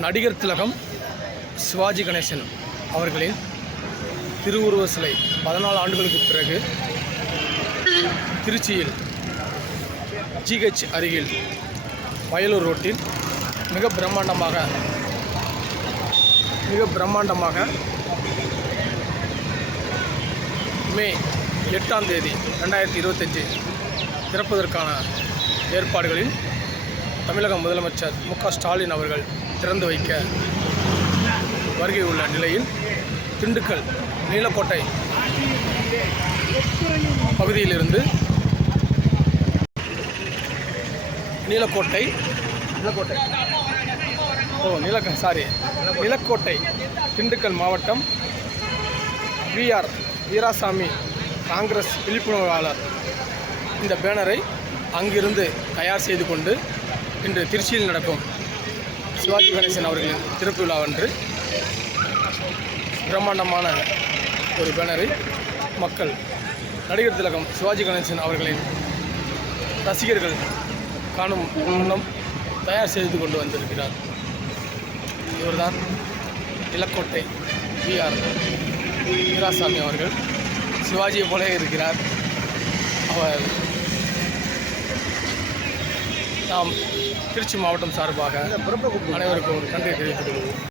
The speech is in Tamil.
நடிகர் திலகம் சிவாஜி கணேசன் அவர்களின் திருவுருவ சிலை பதினாலு ஆண்டுகளுக்கு பிறகு திருச்சியில் ஜிஹெச் அருகில் வயலூர் ரோட்டில் மிக பிரம்மாண்டமாக மிக பிரம்மாண்டமாக மே எட்டாம் தேதி ரெண்டாயிரத்தி இருபத்தஞ்சி திறப்பதற்கான ஏற்பாடுகளில் தமிழக முதலமைச்சர் மு க ஸ்டாலின் அவர்கள் திறந்து வைக்க வருகை உள்ள நிலையில் திண்டுக்கல் நீலக்கோட்டை பகுதியிலிருந்து நீலக்கோட்டை நீலக்கோட்டை. ஓ நீலக்க சாரி நிலக்கோட்டை திண்டுக்கல் மாவட்டம் விஆர் வீராசாமி காங்கிரஸ் விழிப்புணர்வாளர். இந்த பேனரை அங்கிருந்து தயார் செய்து கொண்டு இன்று திருச்சியில் நடக்கும் சிவாஜி கணேசன் அவர்களின் திறப்பு விழாவன்று பிரம்மாண்டமான ஒரு பேனரை மக்கள் நடிகர் திலகம் சிவாஜி கணேசன் அவர்களின் ரசிகர்கள் காணும் வண்ணம் தயார் செய்து கொண்டு வந்திருக்கிறார். இவர்தான் இலக்கோட்டை விஆர் வீராசாமி அவர்கள். சிவாஜியை போல இருக்கிறார். அவர் நாம் திருச்சி மாவட்டம் சார்பாக அனைவருக்கும் நன்றி தெரிவித்துக் கொள்வோம்